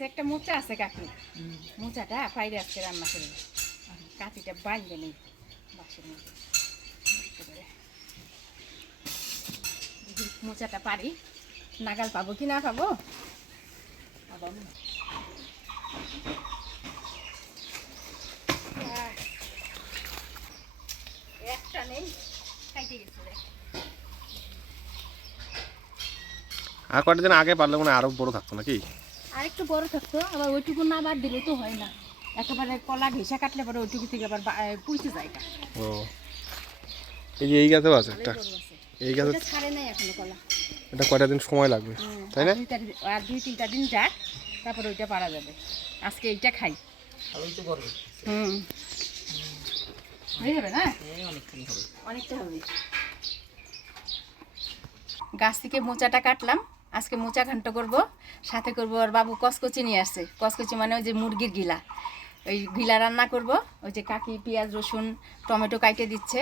কাছে একটা মোচা আছে কাকি মোচাটা পাইরে আজকে রান্না করে। কাঠিটা বাইরে নেই, বাসের মধ্যে। মোচাটা পারি। নাগাল পাবো কি না পাবো? আর কয়েকটা দিন আগে পারলে মানে আরও বড় থাকতো নাকি? আর একটু বড় থাকতো আবার ওইটুকু না বাদ দিলে তো হয় না। একেবারে কলা ঘেঁষা কাটলে পরে ওইটুকু থেকে আবার পুইতে যায় ও। এই যে এই গাছেও আছে একটা। এই গাছে ছাড়ে নাই এখনও কলা। এটা কয়টা দিন সময় লাগবে? তাই না? আর আর দুই তিনটা দিন যাক তারপরে ওইটা পারা যাবে। আজকে এইটা খাই। হুম। হয়ে যাবে না? অনেকটা হবে। গাছ থেকে মোচাটা কাটলাম। আজকে মোচা ঘন্ট করব সাথে করব আর বাবু কসকচি নিয়ে আসছে। কসকচি মানে ওই যে মুরগির গিলা। ওই গিলা রান্না করব ওই যে কাকি পেঁয়াজ রসুন টমেটো কাইটে দিচ্ছে।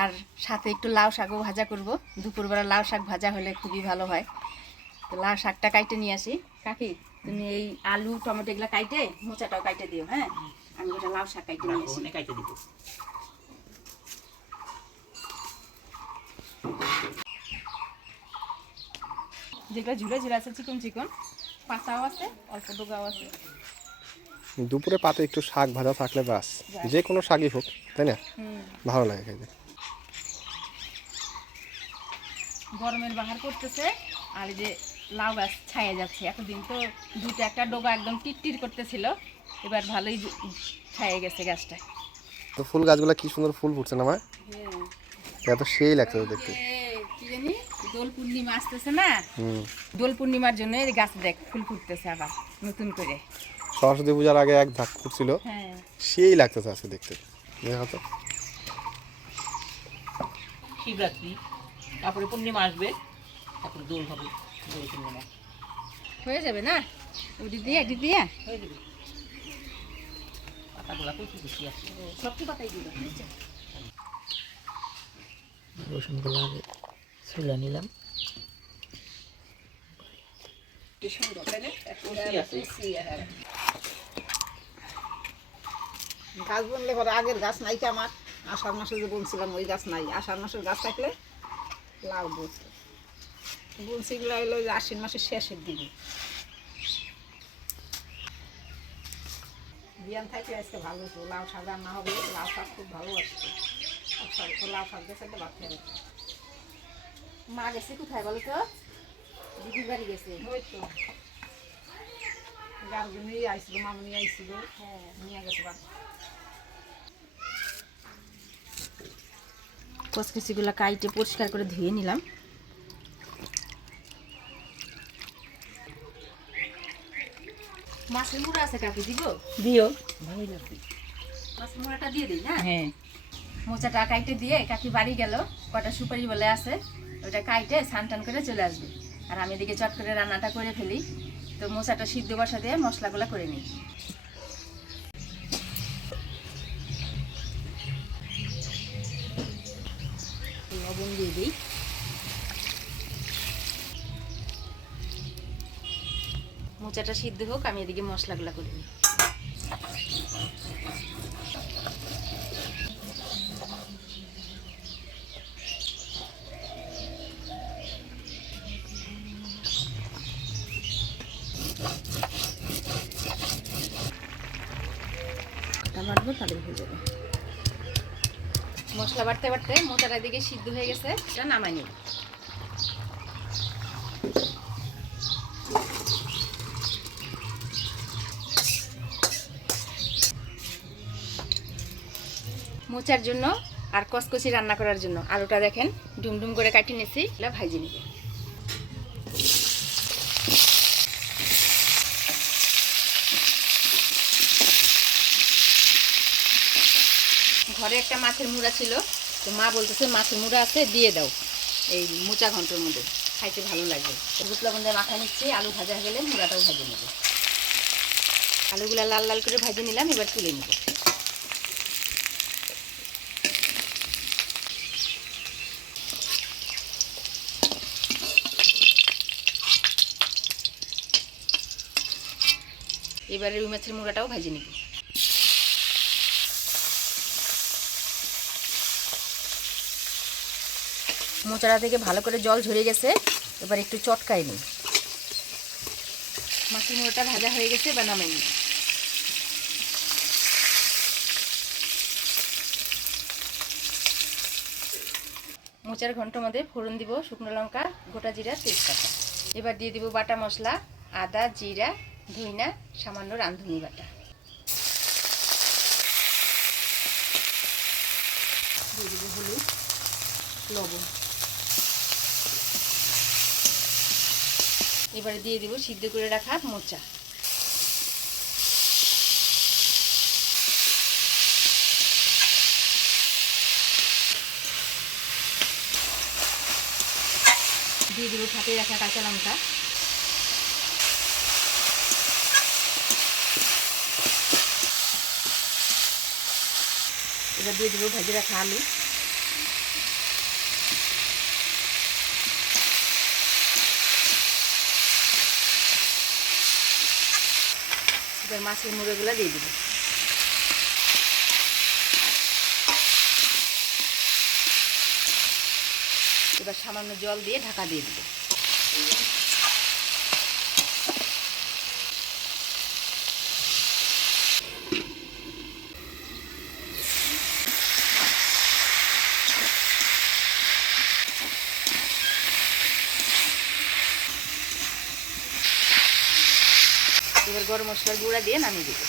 আর সাথে একটু লাউ শাকও ভাজা করব। দুপুরবেলা লাউ শাক ভাজা হলে খুবই ভালো হয়। তো লাউ শাকটা কাইটে নিয়ে আসি। কাকি তুমি এই আলু টমেটো এগুলো কাইটে মোচাটাও কাইটে দিও হ্যাঁ? আমি ওটা লাউ শাক কাইটে নিয়ে আসি। কাইটে দিব। যেগুলো ঝুলে ঝুলে আছে চিকন চিকন। পাতাও আছে অল্প ডোগাও আছে। দুপুরে পাতে একটু শাক ভাজা থাকলে বাস যে কোনো শাকই হোক তাই না? ভালো লাগে খাইতে গরমের বাহার করতেছে আর এই যে লাউ গাছ ছায়া যাচ্ছে। এতদিন তো দুটো একটা ডোগা একদম টিটটির করতেছিল এবার ভালোই ছায়া গেছে গাছটা। তো ফুল গাছগুলো কি সুন্দর ফুল ফুটছে না মা? এত সেই লাগছে দেখতে। দোল পূর্ণিমা আসতেছে না? দোল পূর্ণিমার জন্য এই গাছ দেখ ফুল ফুটতেছে আবার নতুন করে। সরস্বতী পূজার আগে এক ধাক ফুটছিল। হ্যাঁ। সেই লাগতেছে আজকে দেখতে। দেখা তো শিবরাত্রি তারপরে পূর্ণিমা আসবে তারপরে দোল হবে দোল পূর্ণিমা হয়ে যাবে না? দিয়ে দিয়ে? হয়ে যাবে। পাতাগুলা কুচি কুচি আছে। সবটি পাতাই দিল রসুনগুলো আগে চুলা নিলাম। গাছ বনলে পরে আগের গাছ নাই কি আমার? আষাঢ় মাসে যে বলছিলাম ওই গাছ নাই। আষাঢ় মাসের গাছ থাকলে লাউ বসে বলছিগুলো হলো যে আশ্বিন মাসের শেষের দিকে বিয়ান থাকলে আজকে ভালো হতো লাউ শাক রান্না হবে। লাউ শাক খুব ভালো আসছে তো লাউ শাক গেছে একটা ভাত। মা গেছে কোথায় বলো তো? দিদির বাড়ি গেছে। গার্জেনই আইছিল মামনি আইছিল। হ্যাঁ। নিয়ে গেছে ভাত কচকচিগুলো কাইটে পরিষ্কার করে ধুয়ে নিলাম। মাছের মুড়া আছে কাকি দিব? দিও। লাগবে। মাছের মুড়াটা দিয়ে দিই না? হ্যাঁ। মোচাটা কাইটে দিয়ে কাকি বাড়ি গেল কটা সুপারি বলে আছে। ওটা কাইটে সান টান করে চলে আসবে। আর আমি এদিকে চট করে রান্নাটা করে ফেলি। তো মোচাটা সিদ্ধ বসা দিয়ে মশলাগুলো করে নিই। লবণ দিয়ে দিই। মোচাটা সিদ্ধ হোক, আমি এদিকে মশলাগুলো করে নিই। তাহলে হয়ে যাবে। মশলা বাটতে বাটতে মোচাটা দিকে সিদ্ধ হয়ে গেছে, এটা নামাই নেব। মোচার জন্য আর কসকসি রান্না করার জন্য আলুটা দেখেন, ডুমডুম করে কাটিয়ে নিয়েছি, এগুলো ভাইজে নিবে। ঘরে একটা মাছের মুড়া ছিল। তো মা বলতেছে, মাছের মুড়া আছে, দিয়ে দাও। এই মোচা ঘণ্টার মধ্যে। খাইতে ভালো লাগবে হলুদ লবণ দিয়ে মাখা নিচ্ছি, আলু ভাজা হয়ে গেলে মুড়াটাও ভাজে নেব। আলুগুলা লাল লাল করে ভাজে নিলাম, এবার তুলে নেব। এবারে রুই মাছের মুড়াটাও ভাজি নিব। মোচারা থেকে ভালো করে জল ঝরে গেছে, এবার একটু চটকাই নিই। মাছের মুড়োটা ভাজা হয়ে গেছে, এবার নামাই নিই। মোচার ঘন্ট মধ্যে ফোড়ন দিব শুকনো লঙ্কা, গোটা জিরা, তেজপাতা। এবার দিয়ে দিব বাটা মশলা, আদা, জিরা ধইনা সামান্য রাঁধুনি বাটা। দিয়ে দিব হলুদ, লবণ। এবারে দিয়ে দিব সিদ্ধ করে রাখা মোচা। দিয়ে দিব সাথে রাখা কাঁচা লঙ্কা। এবার দিয়ে দিব ভেজে রাখা আলু। এবার মাছের মুড়োগুলো দিয়ে দিব। এবার সামান্য জল দিয়ে ঢাকা দিয়ে দিব এবার গরম মশলার গুঁড়া দিয়ে নামিয়ে দিব।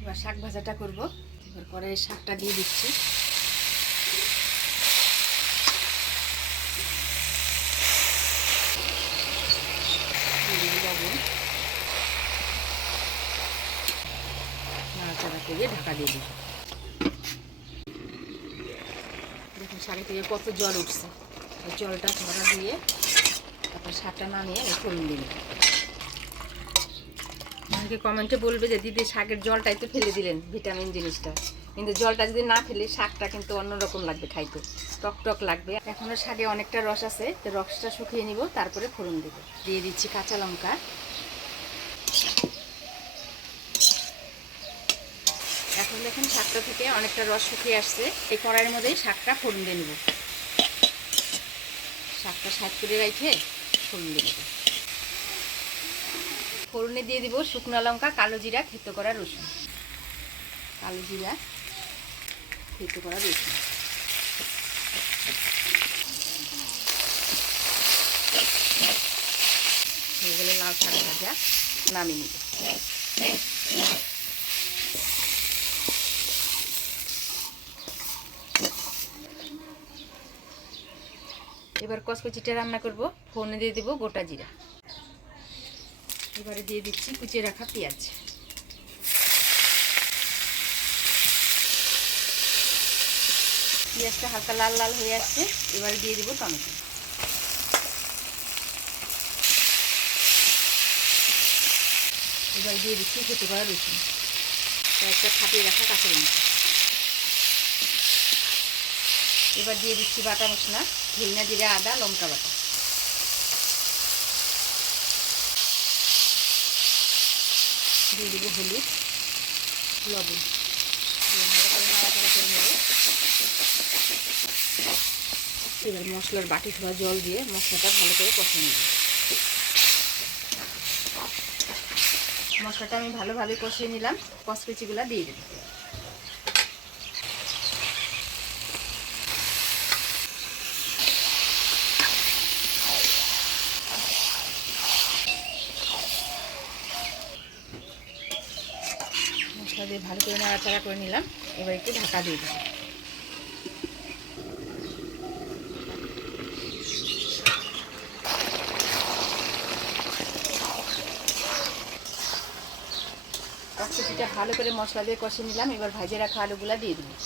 এবার শাক ভাজাটা করব। এবার কড়াইয়ে শাকটা দিয়ে দিচ্ছি দিয়ে দিব লবণ করে ঢাকা দিয়ে দিব দেখুন, শাড়ি থেকে কত জল উঠছে। এই জলটা ঝরা দিয়ে তারপর শাকটা নামিয়ে আমি ফোড়ন নেব অনেকে কমেন্টে বলবে যে, দিদি, শাকের জলটাই তো ফেলে দিলেন ভিটামিন জিনিসটা। কিন্তু জলটা যদি না ফেলে, শাকটা কিন্তু অন্যরকম লাগবে খাইতে। টক টক লাগবে। এখনও শাকে অনেকটা রস আছে, তো রসটা শুকিয়ে নিব, তারপরে ফোড়ন দেবো। দিয়ে দিচ্ছি কাঁচা লঙ্কা এখন দেখুন, শাকটা থেকে অনেকটা রস শুকিয়ে আসছে। এই কড়াইয়ের মধ্যেই শাকটা ফোড়ন দিয়ে নেব। শাকটা সাত করে রেখে ফোড়ন দিয়ে নেব। ফোড়নে দিয়ে দিব শুকনো লঙ্কা, কালো জিরা, থেতো করা রসুন। কালো জিরা, থেতো করা রসুন। হয়ে গেলে লাল শাক ভাজা নামিয়ে নিব। এবার কসকচিটা রান্না করব। ফোনে দিয়ে দেবো গোটা জিরা। এবারে দিয়ে দিচ্ছি কুচিয়ে রাখা পেঁয়াজ। পেঁয়াজটা হালকা লাল লাল হয়ে আসছে, এবারে দিয়ে দেবো টমেটো। এবার দিয়ে দিচ্ছি খেতে করা রসুন। কয়েকটা ফাটিয়ে রাখা কাঁচা লঙ্কা। এবার দিয়ে দিচ্ছি বাটা মশলা। ধনিয়া জিরা, আদা, লঙ্কা বাটা। দিয়ে দেবো হলুদ, লবণ। এবার মশলার বাটি ধোয়া জল দিয়ে মশলাটা ভালো করে কষে নেব। মশলাটা আমি ভালোভাবে কষিয়ে নিলাম কচকুচিগুলো দিয়ে দেবো। মশলা দিয়ে ভালো করে নাড়াচাড়া করে নিলাম। এবার একটু ঢাকা দিয়ে দেবো কচুটিটা ভালো করে মশলা দিয়ে কষে নিলাম। এবার ভাজে রাখা আলুগুলা দিয়ে দিলাম।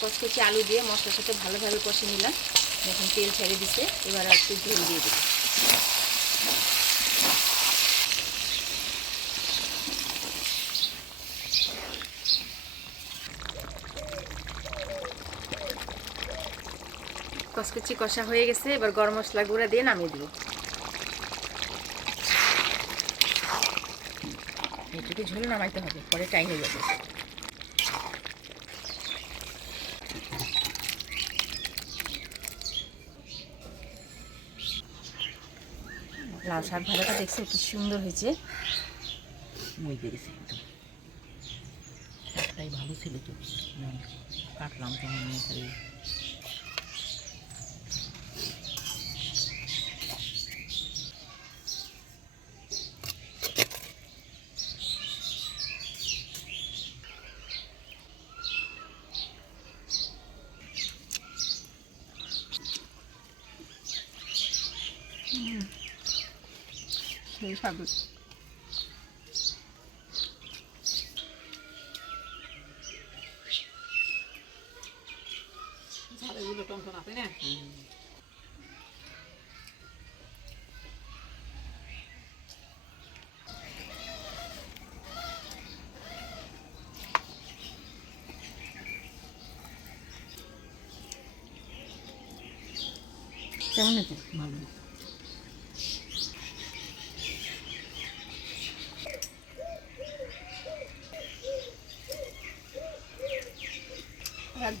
কচকচি আলু দিয়ে মশলার সাথে ভালোভাবে কষে নিলাম। দেখুন তেল ছেড়ে দিছে। এবার একটু ঝোল দিয়ে দেবো কচকচি কষা হয়ে গেছে, এবার গরম মশলা গুঁড়া দিয়ে নামিয়ে দিব। এটুকু ঝোল নামাইতে হবে, পরে টাইম হয়ে যাবে। লাল শাক ভাজাটা দেখছ কি সুন্দর হয়েছে? মই একদম। একটাই ভালো ছিল তো কাটলাম তো নিয়ে খালি সেই সাথে ঝালেগুলো টনটন আছে না কেমন হয়েছে ভালো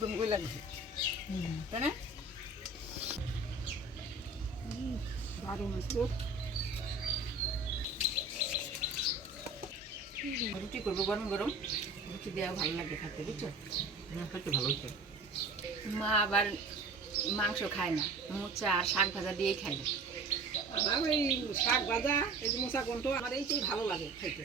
একদম গই লাগছে। তাই না? দারুণ রুটি করব গরম গরম। রুটি দেওয়া ভালো লাগে খেতে বুঝছ? না খাইতে ভালো হচ্ছে মা আবার মাংস খায় না। মোচা আর শাক ভাজা দিয়েই খায় আমার এই শাক ভাজা এই মোচা কণ্ঠ আমার এইটাই ভালো লাগে খাইতে